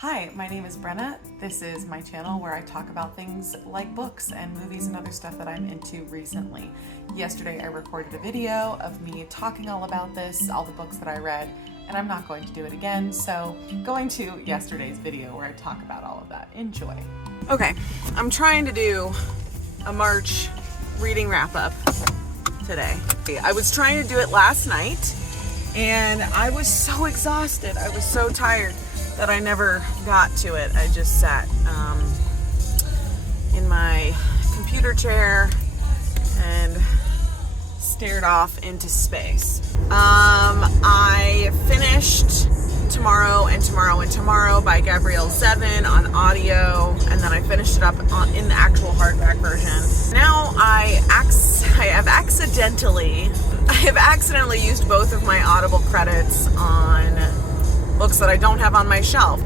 Hi, my name is Brenna. This is my channel where I talk about things like books and movies and other stuff that I'm into recently. Yesterday I recorded a video of me talking all about this, all the books that I read, and I'm not going to do it again, so going to yesterday's video where I talk about all of that. Enjoy. Okay, I'm trying to do a March reading wrap-up today. I was trying to do it last night, and I was so exhausted. I was so tired that I never got to it. I just sat in my computer chair and stared off into space. I finished Tomorrow and Tomorrow and Tomorrow by Gabrielle Zevin on audio, and then I finished it up in the actual hardback version. Now I have accidentally used both of my Audible credits on books that I don't have on my shelf.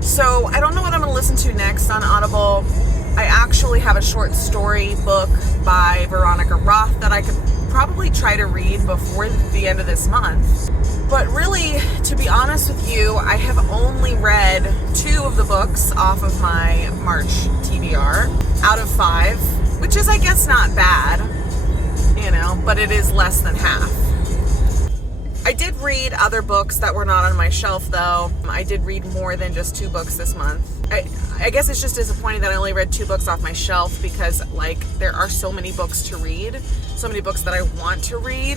So I don't know what I'm going to listen to next on Audible. I actually have a short story book by Veronica Roth that I could probably try to read before the end of this month. But really, to be honest with you, I have only read 2 of the books off of my March TBR out of 5, which is, I guess, not bad, but it is less than half. I did read other books that were not on my shelf, though. I did read more than just 2 books this month. I guess it's just disappointing that I only read 2 books off my shelf because, there are so many books to read, so many books that I want to read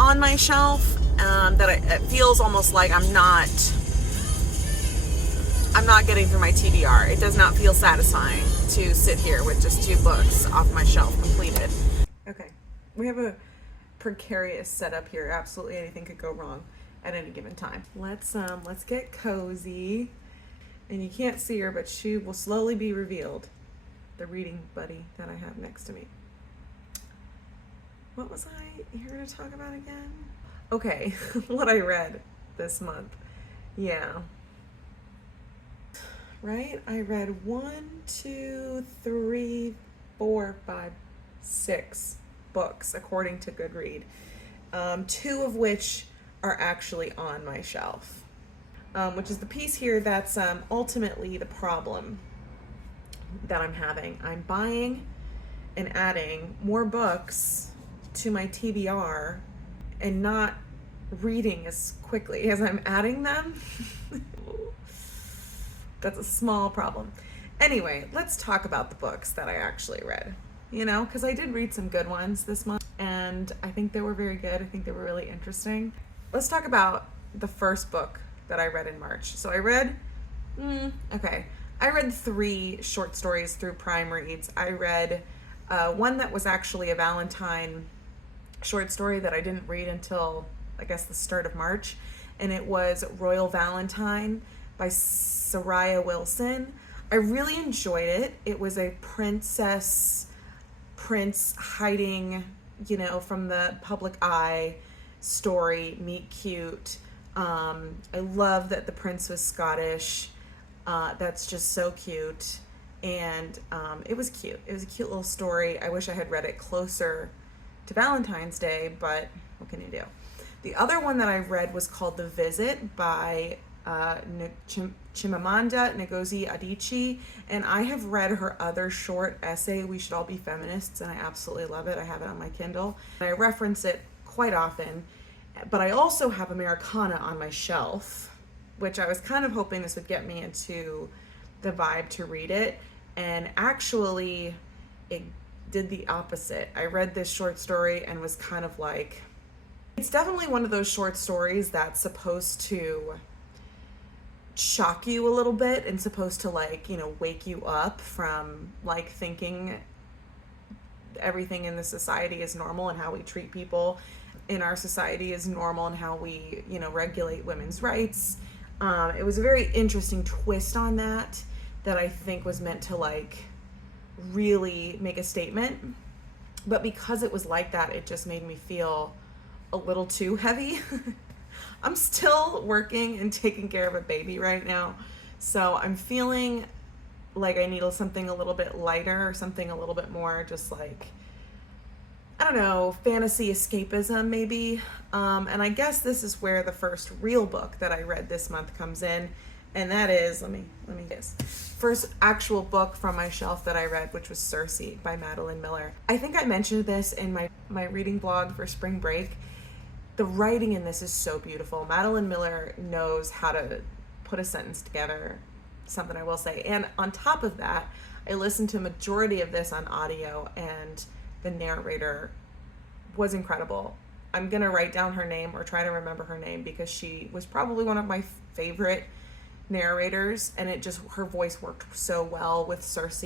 on my shelf, that it feels almost like I'm not getting through my TBR. It does not feel satisfying to sit here with just 2 books off my shelf completed. Okay, we have a precarious setup here. Absolutely anything could go wrong at any given time. Let's get cozy. And you can't see her, but she will slowly be revealed. The reading buddy that I have next to me. What was I here to talk about again? Okay, what I read this month. Yeah. Right? I read 6 books according to Goodread, 2 of which are actually on my shelf, which is the piece here that's ultimately the problem that I'm having. I'm buying and adding more books to my TBR and not reading as quickly as I'm adding them. That's a small problem. Anyway, let's talk about the books that I actually read. Because I did read some good ones this month, and I think they were very good. I think they were really interesting. Let's talk about the first book that I read in March. So I read 3 short stories through Prime Reads. I read one that was actually a Valentine short story that I didn't read until, I guess, the start of March, and it was Royal Valentine by Soraya Wilson. I really enjoyed it. It was a prince hiding, from the public eye story, meet cute. I love that the prince was Scottish. That's just so cute. And it was cute. It was a cute little story. I wish I had read it closer to Valentine's Day, but what can you do? The other one that I read was called The Visit by Chimamanda Ngozi Adichie, and I have read her other short essay, We Should All Be Feminists, and I absolutely love it. I have it on my Kindle, and I reference it quite often, but I also have Americana on my shelf, which I was kind of hoping this would get me into the vibe to read it, and actually it did the opposite. I read this short story and was kind of like, it's definitely one of those short stories that's supposed to shock you a little bit and supposed to wake you up from thinking everything in the society is normal and how we treat people in our society is normal and how we regulate women's rights. It was a very interesting twist on that I think was meant to really make a statement, but because it was like that, it just made me feel a little too heavy. I'm still working and taking care of a baby right now, so I'm feeling like I need something a little bit lighter, or something a little bit more just I don't know, fantasy escapism maybe. And I guess this is where the first real book that I read this month comes in, And that is, let me guess, first actual book from my shelf that I read, which was Circe by Madeline Miller. I think I mentioned this in my reading blog for spring break. The writing in this is so beautiful. Madeline Miller knows how to put a sentence together, something I will say. And on top of that, I listened to a majority of this on audio, and the narrator was incredible. I'm going to write down her name or try to remember her name because she was probably one of my favorite narrators, and her voice worked so well with Circe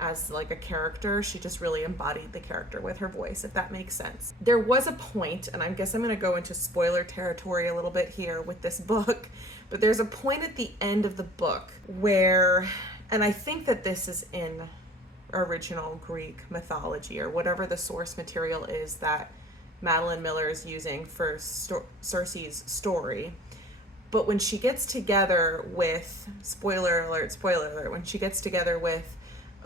as like a character. She just really embodied the character with her voice, if that makes sense. There was a point, and I guess I'm going to go into spoiler territory a little bit here with this book, but there's a point at the end of the book where, and I think that this is in original Greek mythology or whatever the source material is that Madeline Miller is using for Circe's story. But when she gets together with, spoiler alert, when she gets together with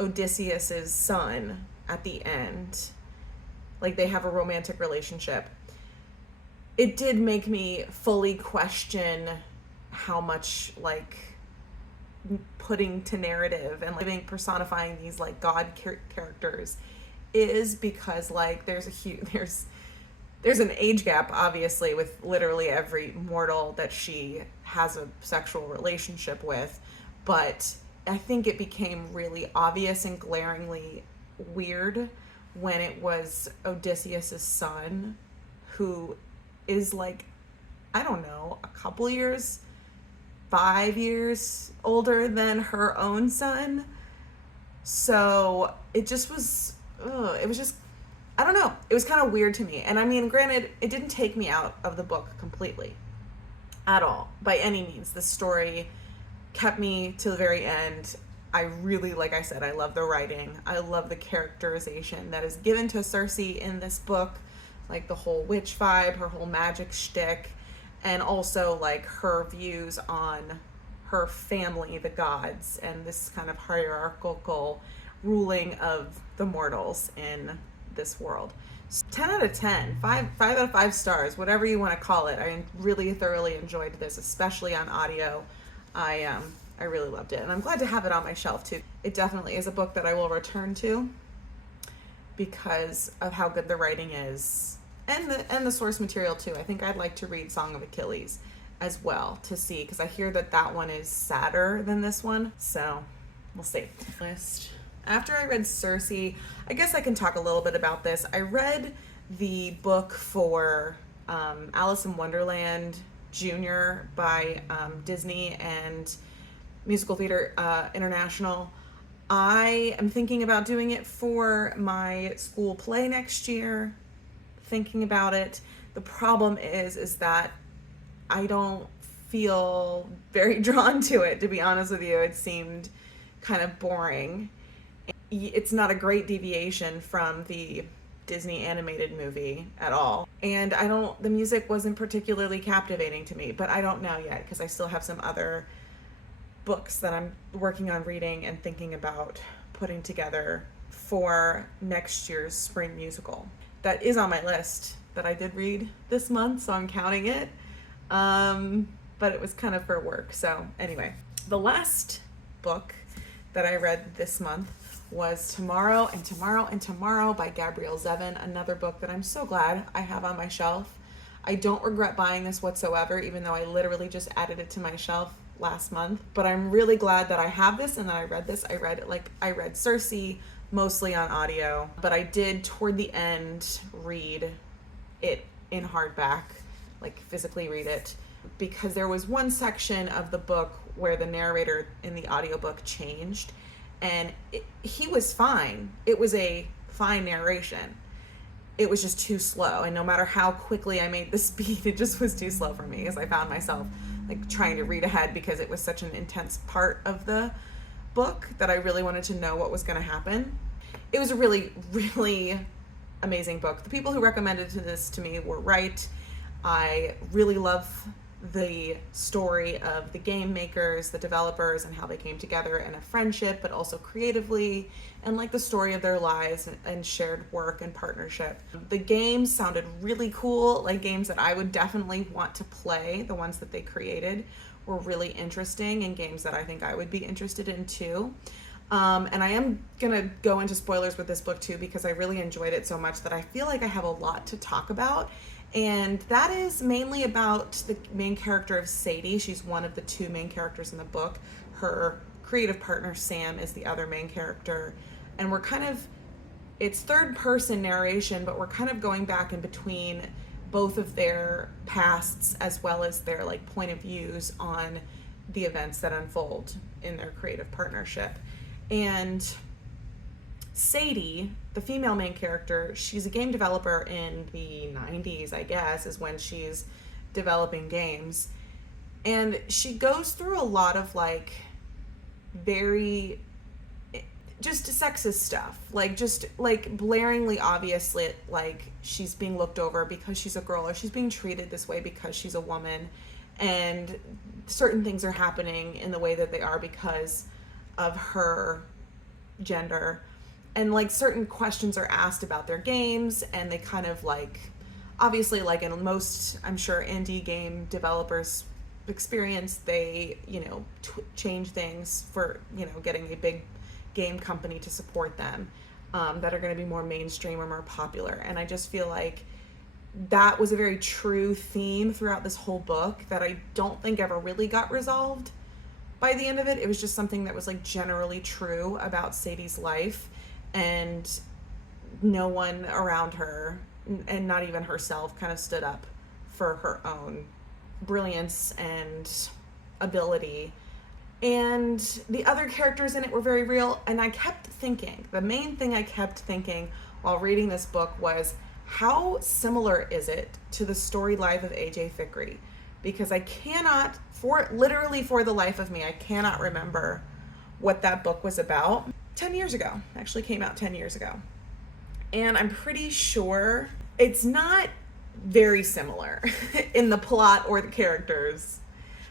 Odysseus's son at the end, like they have a romantic relationship, it did make me fully question how much like putting to narrative and like personifying these like god characters is, because like there's an age gap obviously with literally every mortal that she has a sexual relationship with, but I think it became really obvious and glaringly weird when it was Odysseus's son, who is like, I don't know, a couple years, 5 years older than her own son. So it just was, it was just, I don't know. It was kind of weird to me. And I mean, granted, it didn't take me out of the book completely at all, by any means. The story kept me to the very end. I really, like I said, I love the writing. I love the characterization that is given to Circe in this book, like the whole witch vibe, her whole magic shtick, and also like her views on her family, the gods, and this kind of hierarchical ruling of the mortals in this world. 10 out of 10, 5 out of 5 stars, whatever you want to call it. I really thoroughly enjoyed this, especially on audio. I really loved it, and I'm glad to have it on my shelf too. It definitely is a book that I will return to because of how good the writing is, and the source material too. I think I'd like to read Song of Achilles as well to see, because I hear that one is sadder than this one, so we'll see. After I read Circe, I guess I can talk a little bit about this. I read the book for Alice in Wonderland Junior by Disney and Musical Theater International. I am thinking about doing it for my school play next year, thinking about it. The problem is that I don't feel very drawn to it, to be honest with you. It seemed kind of boring. It's not a great deviation from the Disney animated movie at all. And the music wasn't particularly captivating to me, but I don't know yet because I still have some other books that I'm working on reading and thinking about putting together for next year's spring musical. That is on my list that I did read this month, so I'm counting it. But it was kind of for work. So anyway, the last book that I read this month was Tomorrow and Tomorrow and Tomorrow by Gabrielle Zevin, another book that I'm so glad I have on my shelf. I don't regret buying this whatsoever, even though I literally just added it to my shelf last month. But I'm really glad that I have this and that I read this. I read Circe mostly on audio, but I did toward the end read it in hardback, like physically read it, because there was one section of the book where the narrator in the audiobook changed, and he was fine. It was a fine narration. It was just too slow, and no matter how quickly I made the speed, it just was too slow for me, because I found myself like trying to read ahead because it was such an intense part of the book that I really wanted to know what was going to happen. It was a really, really amazing book. The people who recommended this to me were right. I really love the story of the game makers, the developers, and how they came together in a friendship, but also creatively, and like the story of their lives and shared work and partnership. The games sounded really cool, like games that I would definitely want to play, the ones that they created, were really interesting and games that I think I would be interested in too. And I am going to go into spoilers with this book too, because I really enjoyed it so much that I feel like I have a lot to talk about. And that is mainly about the main character of Sadie. She's one of the two main characters in the book. Her creative partner, Sam, is the other main character. And we're kind of, it's third person narration, but we're kind of going back in between both of their pasts as well as their like point of views on the events that unfold in their creative partnership. And Sadie, the female main character, she's a game developer in the 90s, I guess, is when she's developing games. And she goes through a lot of like very just sexist stuff, like just like blaringly obviously like she's being looked over because she's a girl, or she's being treated this way because she's a woman, and certain things are happening in the way that they are because of her gender, and like certain questions are asked about their games, and they kind of like, obviously like in most, I'm sure, indie game developers experience, they, you know, change things for, you know, getting a big game company to support them, that are going to be more mainstream or more popular. And I just feel like that was a very true theme throughout this whole book that I don't think ever really got resolved by the end of it. It was just something that was like generally true about Sadie's life, and no one around her, and not even herself, kind of stood up for her own brilliance and ability. And the other characters in it were very real, and I kept thinking, the main thing I kept thinking while reading this book was, how similar is it to the story life of AJ Fikry? Because I cannot, literally for the life of me, I cannot remember what that book was about. 10 years ago, actually came out 10 years ago. And I'm pretty sure it's not very similar in the plot or the characters.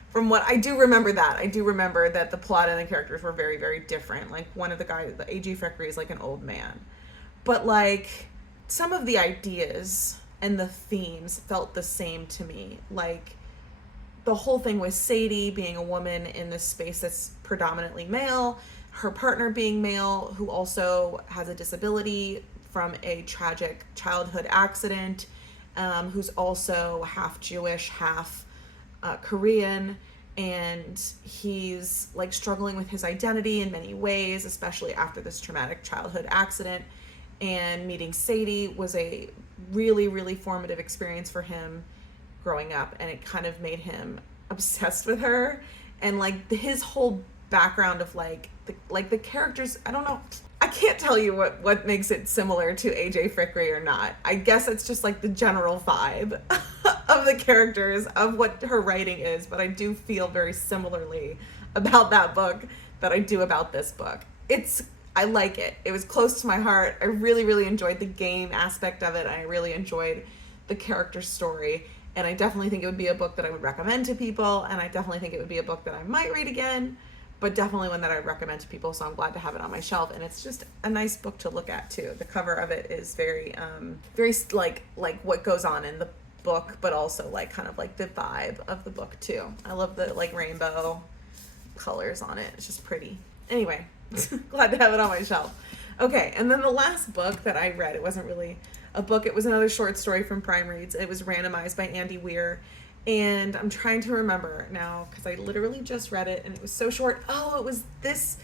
From what I do remember, that the plot and the characters were very, very different. Like one of the guys, the AJ Fikry, is like an old man. But like some of the ideas and the themes felt the same to me. Like the whole thing with Sadie being a woman in this space that's predominantly male, her partner being male, who also has a disability from a tragic childhood accident, who's also half Jewish, half Korean, and he's like struggling with his identity in many ways, especially after this traumatic childhood accident. And meeting Sadie was a really, really formative experience for him growing up, and it kind of made him obsessed with her. And like his whole background of like the characters, I don't know, I can't tell you what makes it similar to AJ Fikry or not. I guess it's just like the general vibe of the characters, of what her writing is, but I do feel very similarly about that book that I do about this book. I like it. It was close to my heart. I really, really enjoyed the game aspect of it. I really enjoyed the character story, and I definitely think it would be a book that I would recommend to people, and I definitely think it would be a book that I might read again, but definitely one that I would recommend to people, so I'm glad to have it on my shelf. And it's just a nice book to look at too. The cover of it is very very like what goes on in the book, but also like kind of like the vibe of the book too. I love the like rainbow colors on it. It's just pretty. Anyway, glad to have it on my shelf. Okay, and then the last book that I read, it wasn't really a book, it was another short story from Prime Reads. It was randomized by Andy Weir, and I'm trying to remember now because I literally just read it and it was so short. Oh, it was this.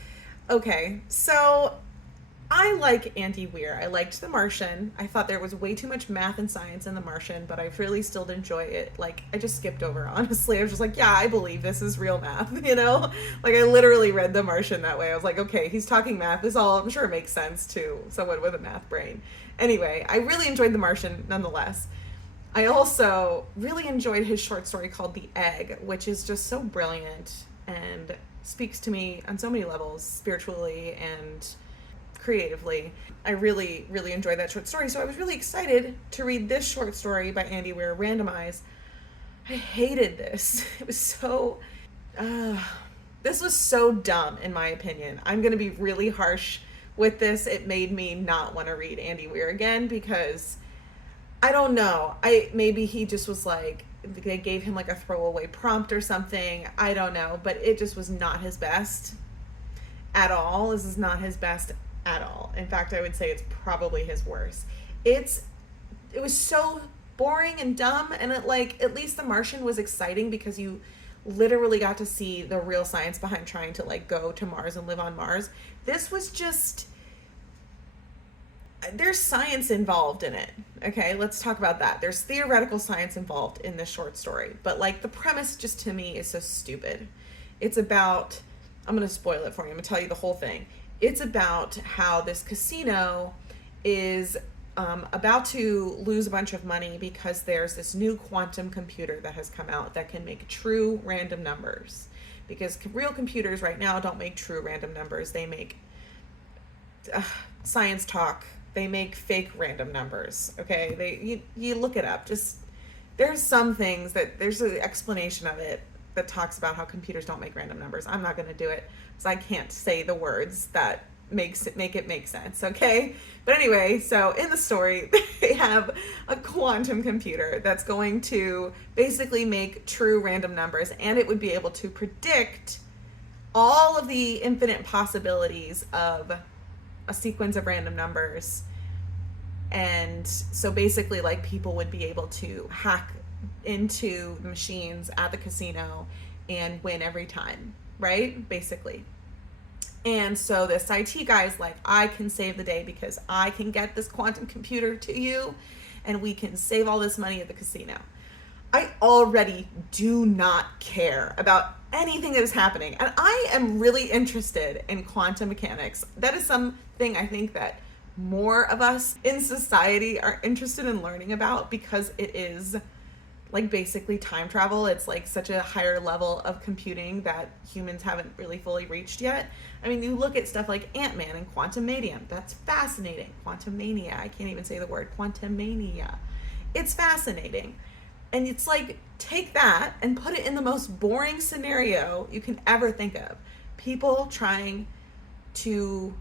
Okay, so I like Andy Weir. I liked The Martian. I thought there was way too much math and science in The Martian, but I really still did enjoy it. Like, I just skipped over, honestly. I was just like, yeah, I believe this is real math, you know? Like, I literally read The Martian that way. I was like, okay, he's talking math. This all, I'm sure, makes sense to someone with a math brain. Anyway, I really enjoyed The Martian nonetheless. I also really enjoyed his short story called The Egg, which is just so brilliant and speaks to me on so many levels, spiritually and creatively. I really, really enjoyed that short story. So I was really excited to read this short story by Andy Weir, randomized. I hated this. It was so, this was so dumb in my opinion. I'm going to be really harsh with this. It made me not want to read Andy Weir again because I don't know. Maybe he just was like they gave him like a throwaway prompt or something. I don't know, but it just was not his best at all. This is not his best at all. In fact, I would say it's probably his worst. It was so boring and dumb, and it, like, at least The Martian was exciting because you literally got to see the real science behind trying to like go to Mars and live on Mars. This was just, there's science involved in it. Okay, let's talk about that. There's theoretical science involved in this short story, but like the premise just to me is so stupid. It's about, I'm going to spoil it for you. I'm going to tell you the whole thing. It's about how this casino is about to lose a bunch of money because there's this new quantum computer that has come out that can make true random numbers. Because real computers right now don't make true random numbers. They make science talk. They make fake random numbers. Okay, you look it up. Just, there's some things that there's an explanation of it that talks about how computers don't make random numbers. I'm not going to do it because I can't say the words that make it make sense. Okay, but anyway, so in the story they have a quantum computer that's going to basically make true random numbers, and it would be able to predict all of the infinite possibilities of a sequence of random numbers. And so basically, like, people would be able to hack into the machines at the casino and win every time, right? Basically. And so this IT guy is like, I can save the day because I can get this quantum computer to you and we can save all this money at the casino. I already do not care about anything that is happening. And I am really interested in quantum mechanics. That is something I think that more of us in society are interested in learning about because it is like basically time travel. It's like such a higher level of computing that humans haven't really fully reached yet. I mean, you look at stuff like Ant-Man and quantum manium. That's fascinating. Quantum mania. I can't even say the word quantum mania. It's fascinating. And it's like, take that and put it in the most boring scenario you can ever think of. People trying to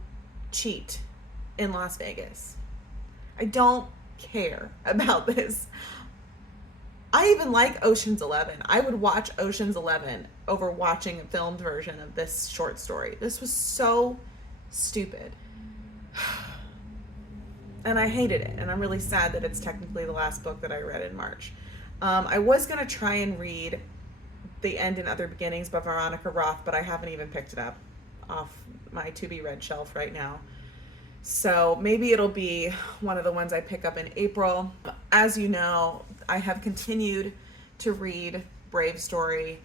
cheat in Las Vegas. I don't care about this. I even like Ocean's 11. I would watch Ocean's 11 over watching a filmed version of this short story. This was so stupid. And I hated it. And I'm really sad that it's technically the last book that I read in March. I was going to try and read The End and Other Beginnings by Veronica Roth, but I haven't even picked it up off my to-be-read shelf right now. So maybe it'll be one of the ones I pick up in April. As you know, I have continued to read Brave Story.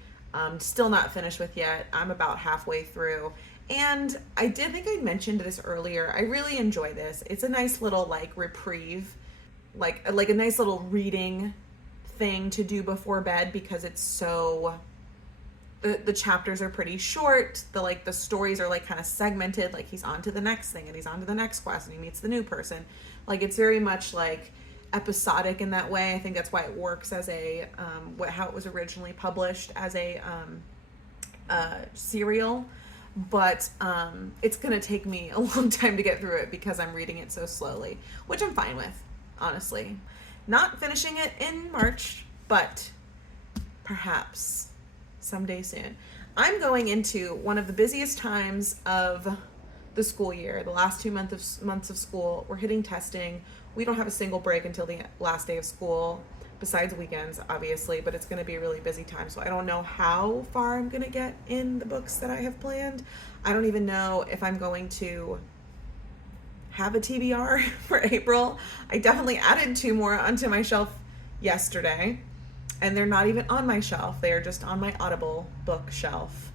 Still not finished with yet. I'm about halfway through. And I did think I mentioned this earlier. I really enjoy this. It's a nice little like reprieve, like a nice little reading thing to do before bed because it's so... The chapters are pretty short. The stories are like kind of segmented. Like he's on to the next thing and he's on to the next quest and he meets the new person. Like it's very much like episodic in that way. I think that's why it works as a how it was originally published as a serial. But it's gonna take me a long time to get through it because I'm reading it so slowly, which I'm fine with, honestly. Not finishing it in March, but perhaps someday soon. I'm going into one of the busiest times of the school year. The last 2 months of school, we're hitting testing. We don't have a single break until the last day of school, besides weekends, obviously, but it's going to be a really busy time. So I don't know how far I'm going to get in the books that I have planned. I don't even know if I'm going to have a TBR for April. I definitely added 2 more onto my shelf yesterday. And they're not even on my shelf. They are just on my Audible book shelf.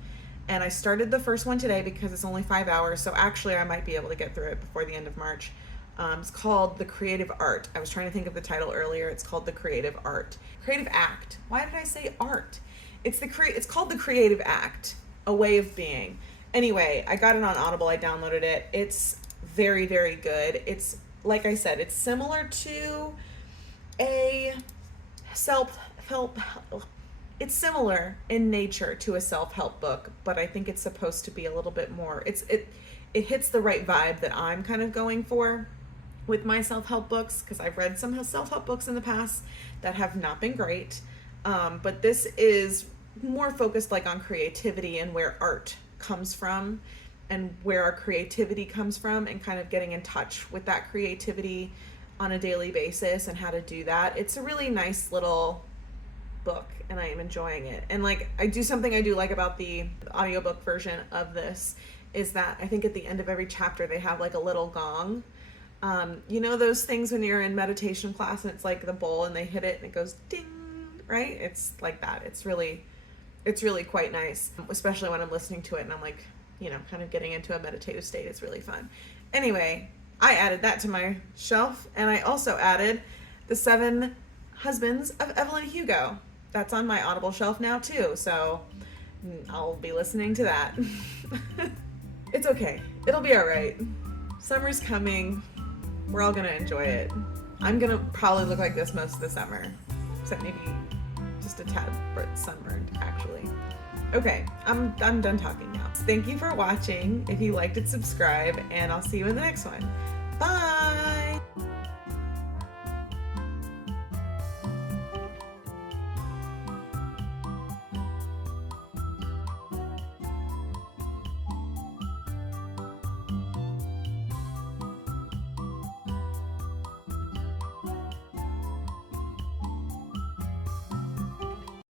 And I started the first one today because it's only 5 hours. So actually I might be able to get through it before the end of March. It's called The Creative Art. I was trying to think of the title earlier. It's called The Creative Art. Creative Act. Why did I say art? It's called The Creative Act, A Way of Being. Anyway, I got it on Audible. I downloaded it. It's very, very good. It's, like I said, it's similar to a it's similar in nature to a self-help book, but I think it's supposed to be a little bit more, it hits the right vibe that I'm kind of going for with my self-help books, because I've read some self-help books in the past that have not been great. But this is more focused like on creativity and where art comes from and where our creativity comes from, and kind of getting in touch with that creativity on a daily basis and how to do that. It's a really nice little book and I am enjoying it. And like I do like about the audiobook version of this is that I think at the end of every chapter they have like a little gong. You know those things when you're in meditation class and it's like the bowl and they hit it and it goes ding, right? It's like that. It's really quite nice, especially when I'm listening to it and I'm like, you know, kind of getting into a meditative state. It's really fun. Anyway, I added that to my shelf, and I also added The 7 Husbands of Evelyn Hugo. That's on my Audible shelf now too, so I'll be listening to that. It's okay. It'll be all right. Summer's coming. We're all gonna enjoy it. I'm gonna probably look like this most of the summer, except maybe just a tad sunburned, actually. Okay, I'm done talking now. Thank you for watching. If you liked it, subscribe, and I'll see you in the next one. Bye!